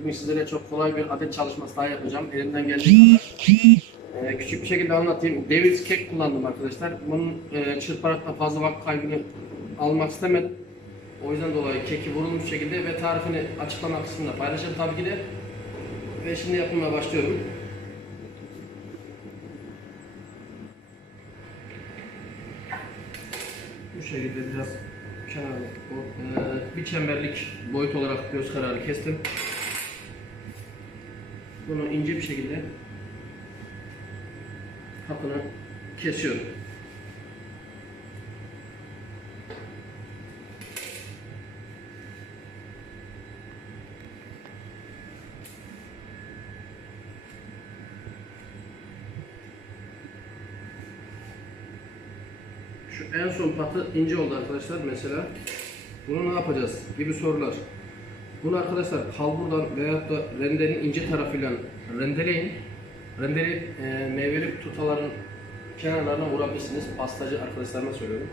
bugün sizlere çok kolay bir adet çalışması daha yapacağım. Elimden geldiği kadar. Ee, küçük bir şekilde anlatayım. Davis kek kullandım arkadaşlar. Bunun e, çırparak da fazla vakit kaybını almak istemedim. O yüzden dolayı keki vurulmuş şekilde ve tarifini açıklama kısmında paylaşacağım tabii ki de. Ve şimdi yapımına başlıyorum. Bu şekilde biraz kenarda o, e, bir çemberlik boyut olarak göz kararı kestim. Bunu ince bir şekilde hapını kesiyorum. Şu en son patı ince oldu arkadaşlar mesela. Bunu ne yapacağız gibi sorular. Bunu arkadaşlar kalburdan veyahut da rendenin ince tarafıyla rendeleyin. Rendeleyip e, meyveli tutaların kenarlarına vurabilirsiniz. Pastacı arkadaşlarıma söylüyorum.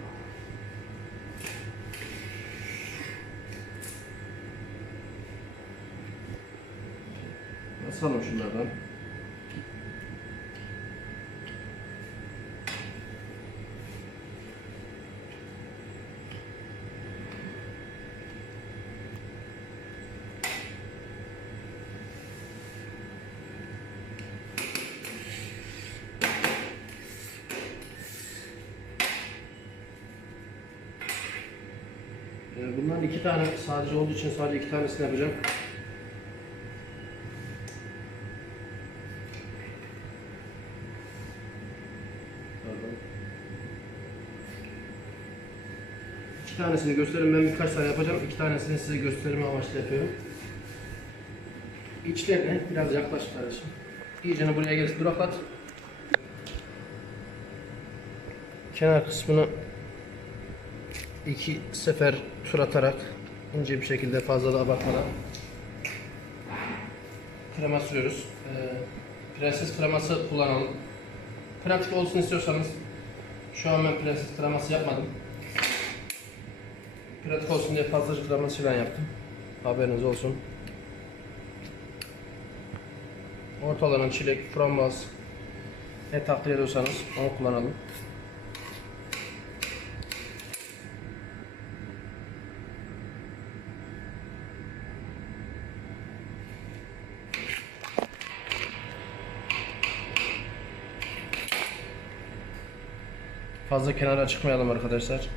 Basalım şunlardan. Bundan iki tane sadece olduğu için sadece iki tanesini yapacağım. İki tanesini göstereyim. Ben birkaç tane yapacağım. İki tanesini size gösterme amaçlı yapıyorum. İçlerine biraz yaklaş kardeşim. İyicene buraya gel duraklat. Kenar kısmını iki sefer tur atarak ince bir şekilde fazla da abartmadan krema sürüyoruz. Ee, prenses kreması kullanalım. Pratik olsun istiyorsanız şu an ben prenses kreması yapmadım. Pratik olsun diye fazla kreması falan yaptım. Haberiniz olsun. Ortalanan çilek, frambuaz ne takdir ediyorsanız onu kullanalım. Fazla kenara çıkmayalım arkadaşlar.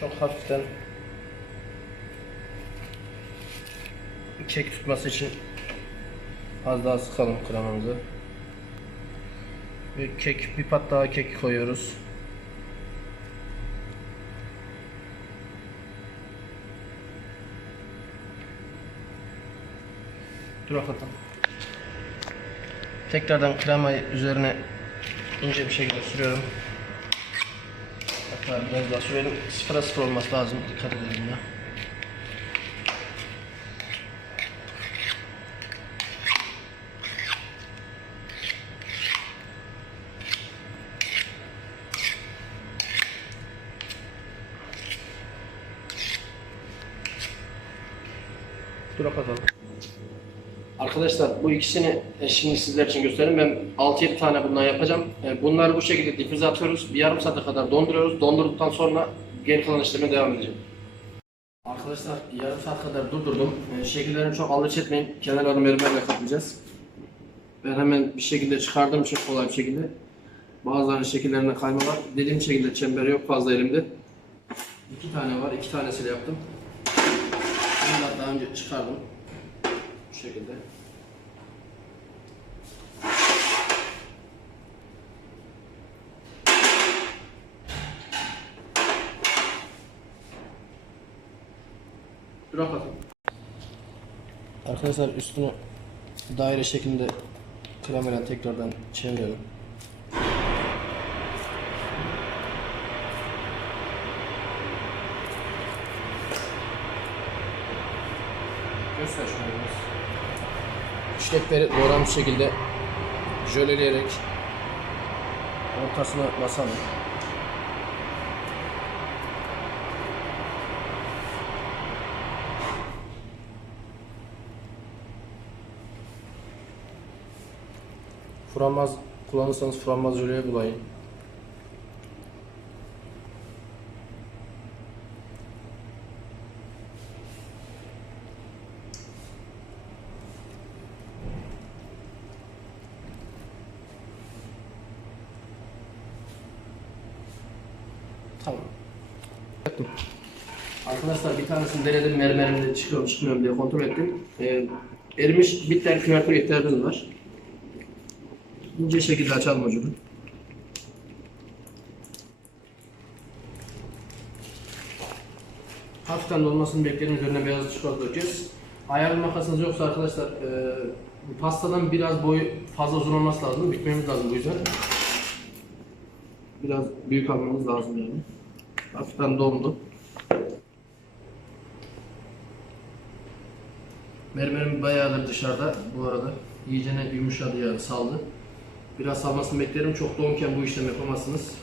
Çok hafiften kek tutması için az daha sıkalım kremamızı. Bir kek, bir pat daha kek koyuyoruz. Dur bakalım. Tekrardan kremayı üzerine ince bir şekilde sürüyorum. Hatta biraz daha sürelim. Sıfıra sıfır olması lazım. Dikkat edelim ya. Dur bakalım. Arkadaşlar bu ikisini e, şimdi sizler için göstereyim. Ben 6-7 tane bundan yapacağım. E, Bunları bu şekilde difüze atıyoruz. Bir yarım saate kadar donduruyoruz. Dondurduktan sonra geri kalan işleme devam edeceğim. Arkadaşlar yarım saat kadar durdurdum. E, Şekillerini çok alış etmeyin. Kenarlarını mermerle kaplayacağız. Ben hemen bir şekilde çıkardım çok kolay bir şekilde. Bazılarının şekillerinde kayma var. Dediğim şekilde çember yok fazla elimde. İki tane var. iki tanesiyle yaptım. Bunu da daha önce çıkardım. Şekilde. Dur bakalım. Arkadaşlar üstünü daire şeklinde kremayla tekrardan çeviriyorum. Göster şunu biraz işlekleri doğran bir şekilde jöleleyerek ortasına basalım. Framaz kullanırsanız framaz jöleye bulayın. Arkadaşlar bir tanesini denedim mermerimde çıkıyor mu çıkmıyor mu diye kontrol ettim. Ee, erimiş bitter küvertür ihtiyacımız var. İnce şekilde açalım ucunu. Hafiften dolmasını bekleyelim üzerine beyaz çikolata dökeceğiz. Ayarlı makasınız yoksa arkadaşlar e, pastadan biraz boyu fazla uzun olması lazım. Bitmemiz lazım bu yüzden. Biraz büyük almamız lazım yani. Hafiften dondu. Mermerim bayağıdır dışarıda bu arada. İyicene yumuşadı yani saldı. Biraz salmasını beklerim. Çok donken bu işlemi yapamazsınız.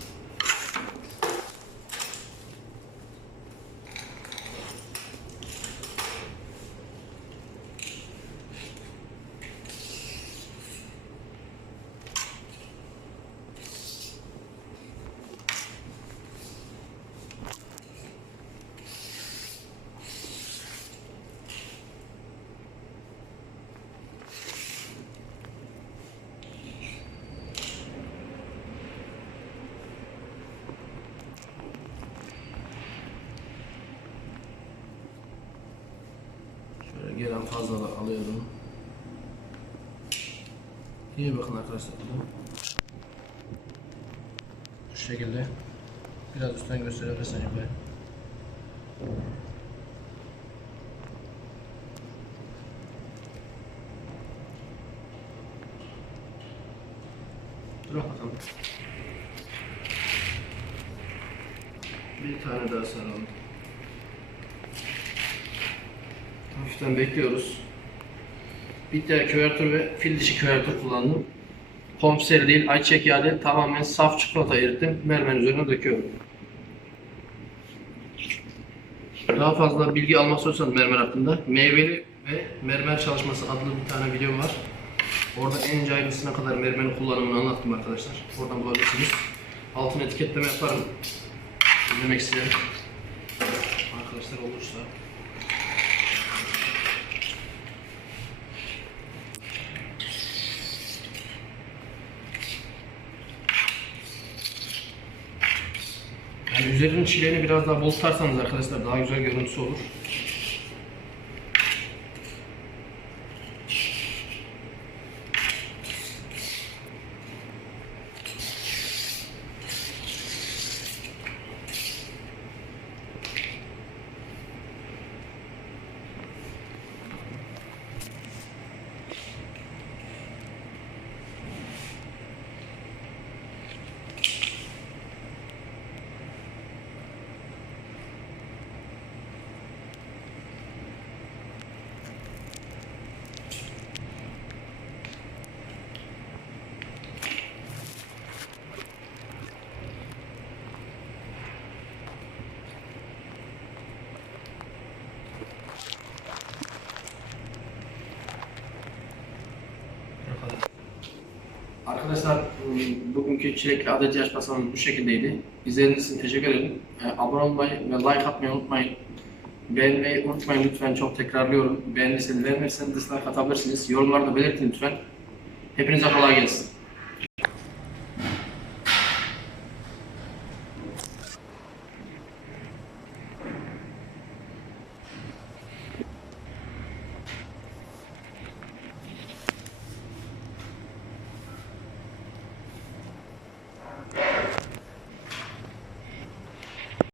Gelen fazla da alıyorum. İyi bakın arkadaşlar burada. Bu şekilde. Biraz üstten gösterebilirsin yukarı. Dur bakalım. Bir tane daha saralım. Hafiften bekliyoruz. Bitter küvertür ve fil dişi küvertür kullandım. Konfiseri değil, ayçiçek yağı değil, tamamen saf çikolata erittim. Mermerin üzerine döküyorum. Daha fazla bilgi almak istiyorsanız mermer hakkında meyveli ve mermer çalışması adlı bir tane videom var. Orada en ince ayrıntısına kadar mermerin kullanımını anlattım arkadaşlar. Oradan bulabilirsiniz. Altına etiketleme yaparım. İzlemek isteyen arkadaşlar olursa. Yani üzerinin çileğini biraz daha bol tutarsanız arkadaşlar daha güzel görüntüsü olur. Arkadaşlar bugünkü çilekli adacı yaş pasamız bu şekildeydi. İzlediğiniz için teşekkür ederim. Ee, Abone olmayı ve like atmayı unutmayın. Beğenmeyi unutmayın lütfen çok tekrarlıyorum. Beğendiyseniz beğenmezseniz dislike atabilirsiniz. Yorumlarda belirtin lütfen. Hepinize kolay gelsin.